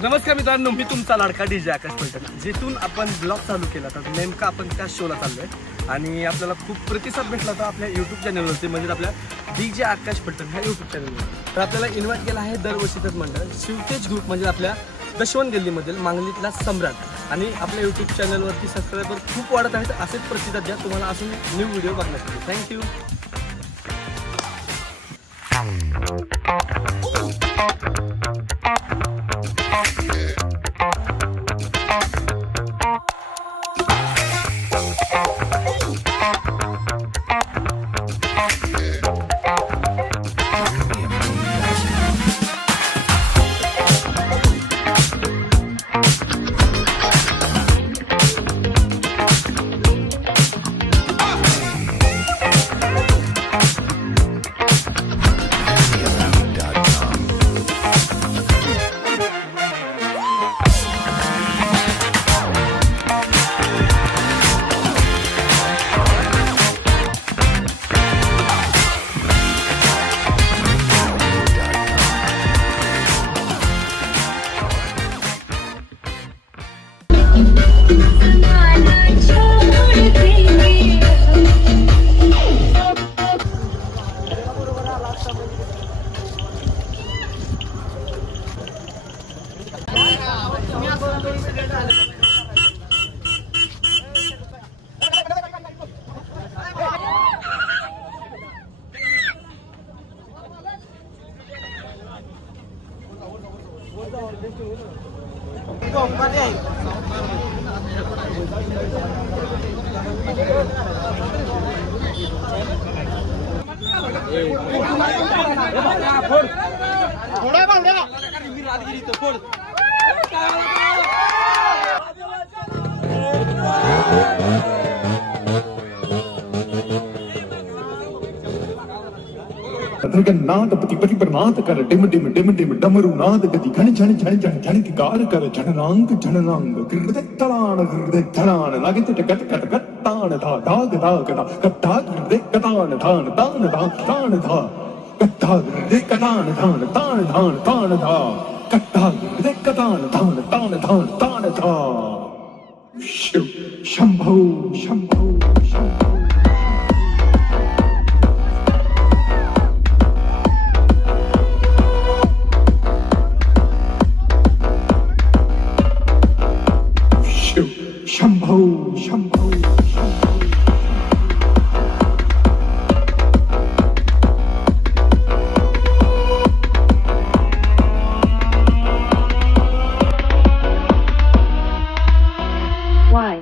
नमस्कार मित्रांनो, मी तुमचा लाडका डीजे आकाश पलटण. जिथून आपण ब्लॉग चालू केला तर नेमका आपण त्या शोला चाललोय आणि आपल्याला खूप प्रतिसाद भेटला तर आपल्या यूट्यूब चॅनलवरती, म्हणजे आपल्या डीजे आकाश पलटण ह्या यूट्यूब चॅनलवर. तर आपल्याला इन्व्हाइट केला आहे दरवर्षीचंच मंडळ शिवतेज ग्रुप, म्हणजे आपल्या दशवंत गल्लीमधील मांगलीतला सम्राट. आणि आपल्या यूट्यूब चॅनलवरती सबस्क्रायबर खूप वाढत आहेत. असेच प्रतिसाद द्या तुम्हाला अजून न्यू व्हिडिओ बघण्यासाठी. थँक्यू. नाद पति पति परनाथ कर डिम डिम डिम डिम डमरू नाद गति घन झण झण झण झण की कार कर झणरांग झणरांग हृदय तलान लागे ते कट कट कट तान धा धाग धाग धा कट्टा हृदय कतान धान तान धा तान धा कट्टा हृदय कतान धान तान धान तान धा कट्टा हृदय कतान धान तान धान तान धा. Shiv Shambho Shambho Shambho. Shambho, Shambho, Shambho. Why?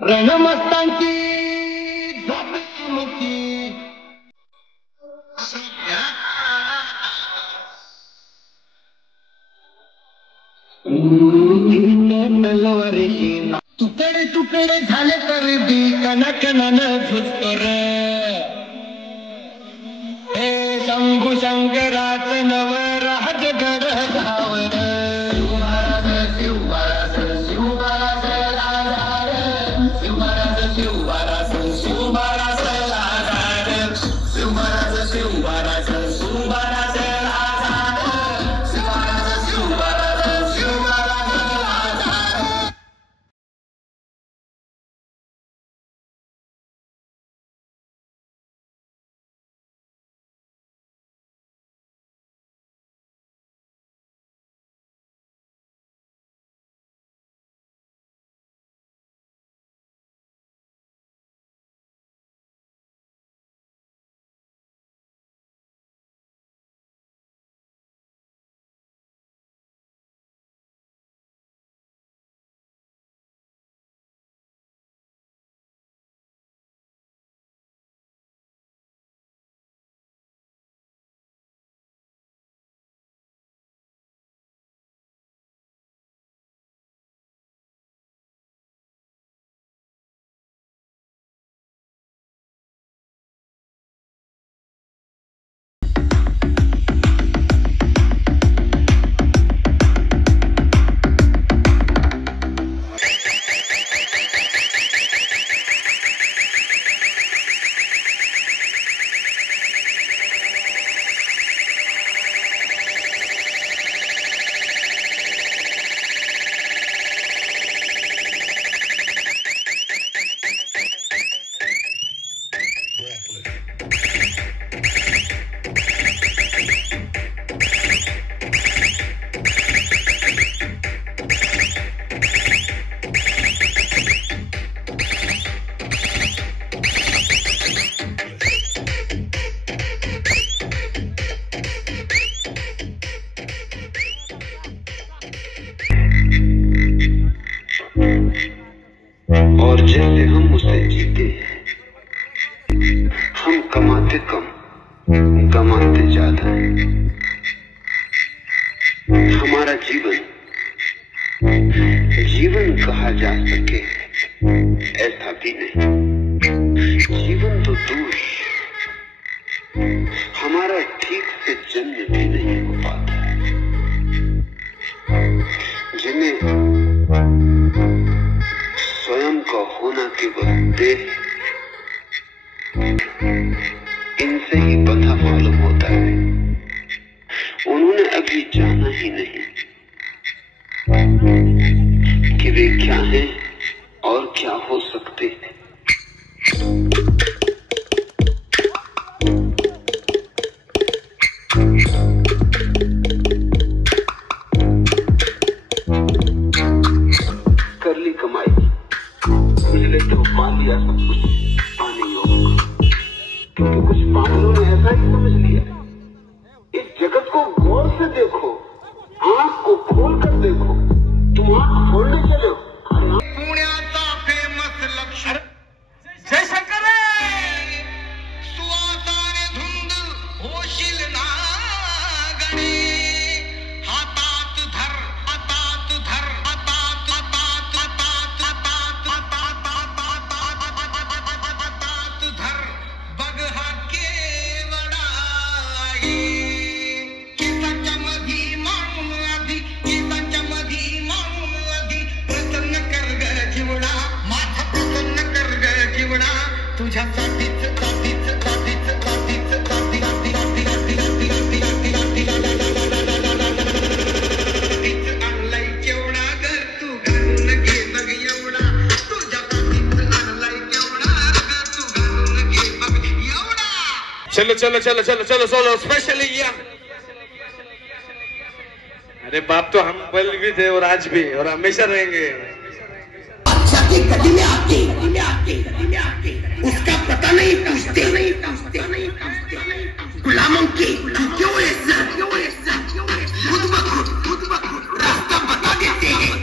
रणमस्तांची झोपमुखी तुकडे तुकडे झाले तरी बी कणकणानं झुजतो रे. हे शंभू शंकराचं नव राजगड धावर. पाते कम, कमाते ज्यादा। हमारा जीवन जीवन कहा जा सके ऐसा भी नहीं। जीवन तो दूर, हमारा ठीक से जन्म भी नहीं हो पाता। जिन्हें स्वयं का होना केवल देह, इनसे ही पता मालूम होता है। उन्होंने अभी जाना ही नहीं कि वे क्या हैं और क्या हो सकते हैं। कर ली कमाई, इसलिए तो पा लिया सब कुछ पाने योग्य, क्योंकि कुछ पागलों ने ऐसा ही समझ लिया। इस जगत को गौर से देखो, आंख को खोल कर देखो। तुम आंख खोलने चले हो। पुण्याचा फेमस लक्ष्य जय शंकर सुवासाने धुंद होशील ना गणे, हातात धर, हातात धर, हातात हातात हातात हातात हातात धर, बघ हा केवडा आहे. केसाच्या मधी माणून आधी, केसाच्या मधी माणून आधी, प्रसन्न कर ग जीवडा, माझा प्रसन्न कर ग जीवडा, तुझ्यासाठीच साठीच साठीच साठीच साठी साठी साठी साठी साठी साठी साठी साठी साठीच आणलाय केवडा ग, तू घालून घे बघ एवढा, तुझ्यासाठीच आणलाय केवडा ग, तू घालून घे बघ एवढा. चलो चलो चलो चलो चलो सोलो स्पेशली या। अरे बाप तो हम पल भी थे और आज भी और हमेशा रहेंगे। की कदी में आती, उसका पता नहीं पूछते, गुलामों की क्यों खुद ब खुद रास्ता बता देते हैं।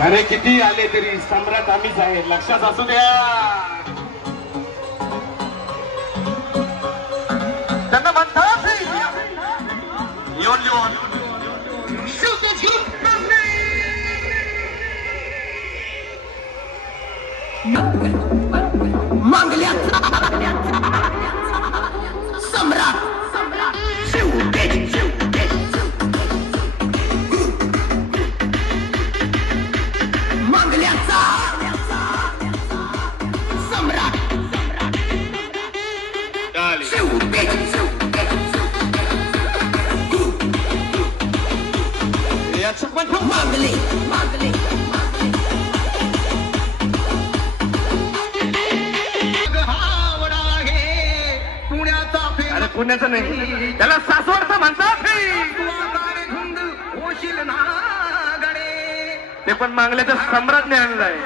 अरे किती आले तरी सम्राट आम्हीच आहे, लक्षात असू द्या। त्यांना म्हणतात लिओन लिओन मांगल्याचा सम्राट मांगल्याचा सम्राट मांगले मांगले अरे पुण्याचं नाही, त्याला सासवडचं म्हणतात। होशील ना गणे, ते पण मागल्याचं सम्राटने आणलंय।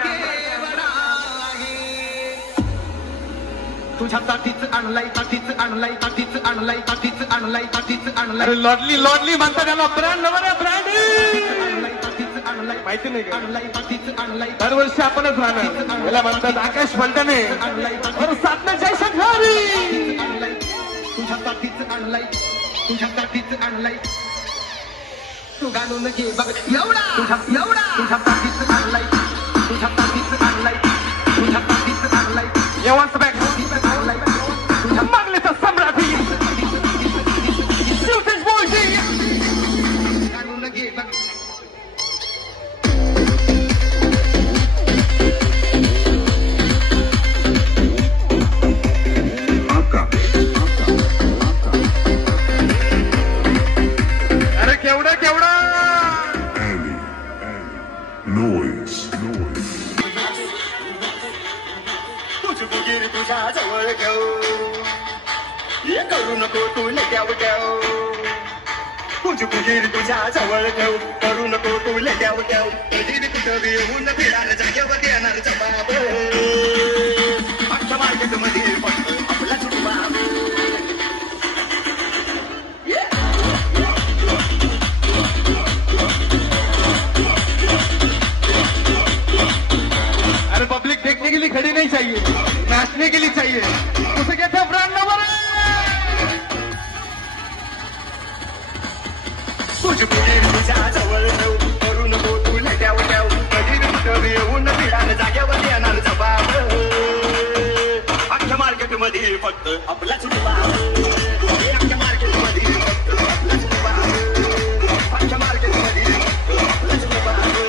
तुझ्यासाठीच आणलाय, साठीच आणलाय, साठीच आणलाय, साठीच आणलाय, साठीच आणलाय. अरे लॉडली लॉडली म्हणतात त्याला, ब्रँड नवर आहे, ब्रँड आणलाय, साठीच आणलाय, माहिती नाही का? आणलाय, साठीच आणलाय. दरवर्षी आपणच राहणार, याला म्हणतात आकाश फलटणे और साधना जयशंकरी. आणलाय, तुझ्यासाठीच आणलाय, तुझ्यासाठीच आणलाय. तू घालून घे बघ एवढा, एवढा तुझ्यासाठीच आणलाय, तुझ्यासाठीच आणलाय, तुझ्यासाठीच आणलाय. येवाच बॅग मागल्याचा सम्राट शिवतेज बोलते घालून घे बघ. ठेव करू नको तू लग्याव ठेव तुझी कुठीर तुझ्या जवळ ठेव करू नको तू लग्याव ठेव कधी कुठं येऊन फिरायला जागेवर येणार जबाब अख्ख्या मार्केट मध्ये फक्त आपला जुबाब अरे पब्लिक देखने के लिए खड़ी नहीं चाहिए, नाचने के लिए चाहिए. उसे कहते हैं ब्रांड नंबर. तुझी कुठीर तुझ्या जवळ ठेव करू नको तू लग्याव ठेव कधी कुठं येऊन फिरायला जागेवर येणार जबाब अख्ख्या मार्केट मध्ये फक्त आपला जुबाब अख्ख्या मार्केट मध्ये फक्त आपला जुबाब अख्ख्या मार्केट मध्ये फक्त आपला जुबाब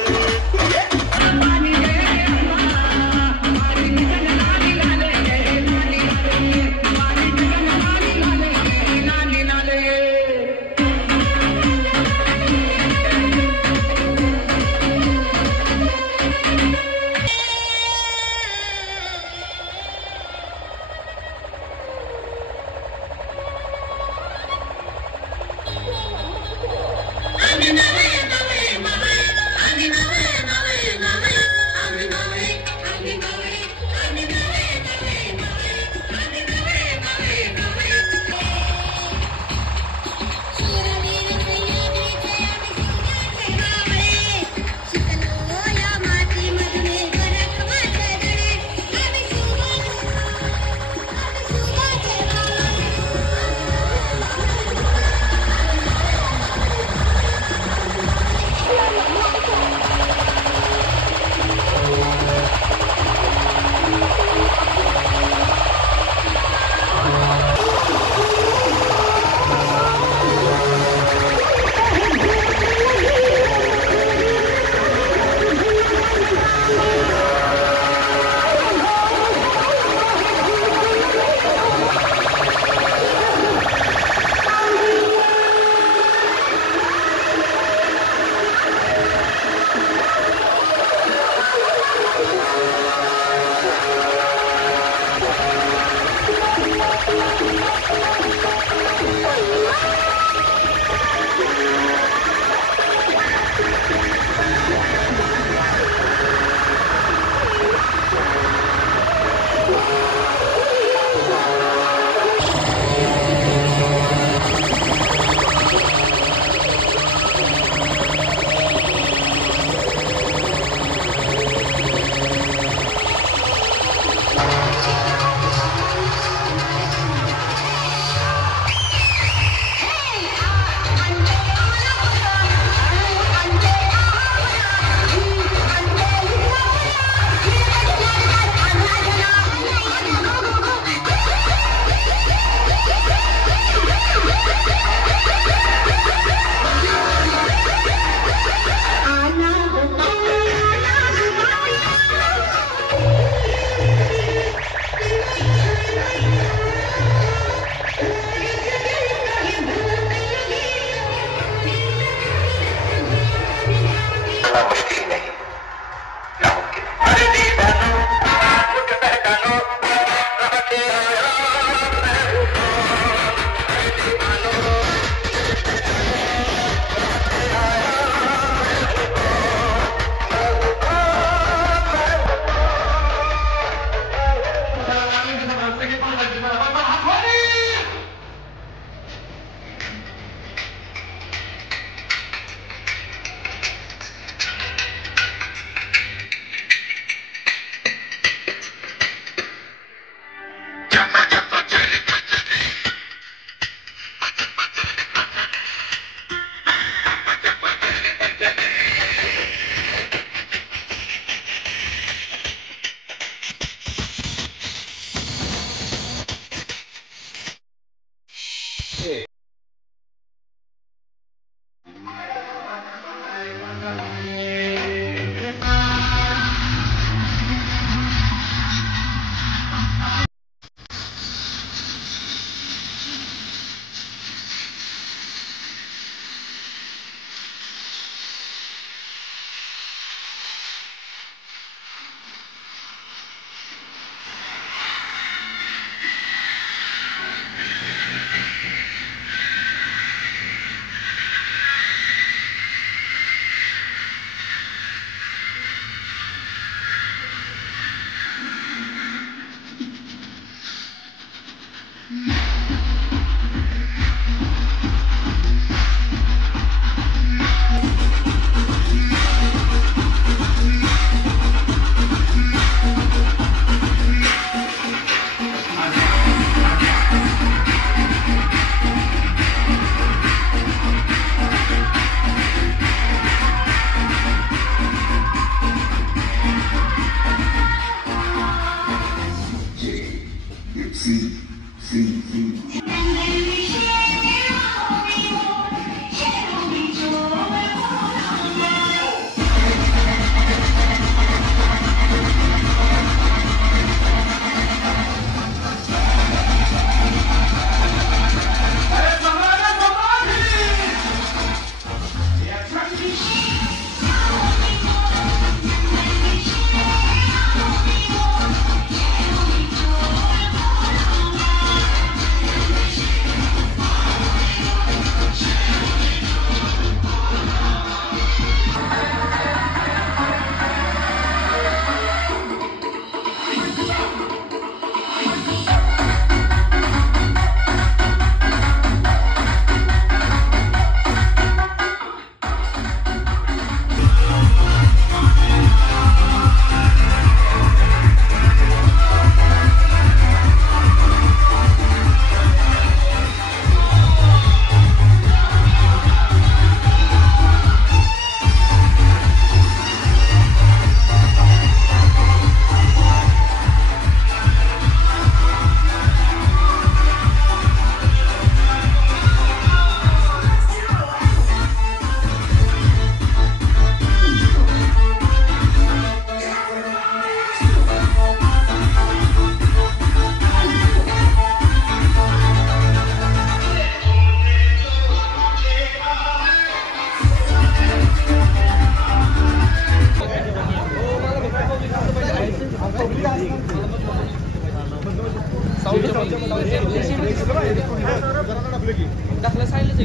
की दाखला सांगितलं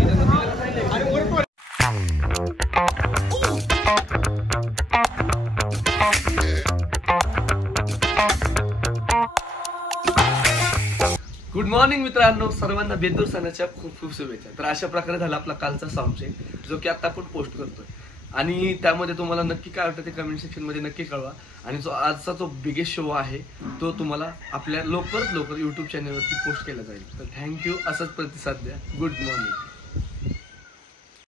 गुड मॉर्निंग मित्रांनो, सर्वांना बेंदूर सणाच्या खूप खूप शुभेच्छा. तर अशा प्रकारे झाला आपला कालचा साऊंड चेक, जो की आता आपण पोस्ट करतोय. आणि त्यामध्ये तुम्हाला नक्की काय वाटतं ते कमेंट सेक्शन मध्ये नक्की कळवा. आणि जो आजचा जो बिगेस्ट शो आहे तो तुम्हाला आपल्या लवकरात लवकर युट्यूब चॅनलवरती पोस्ट केला जाईल. तर थँक्यू, असंच प्रतिसाद द्या. Good morning.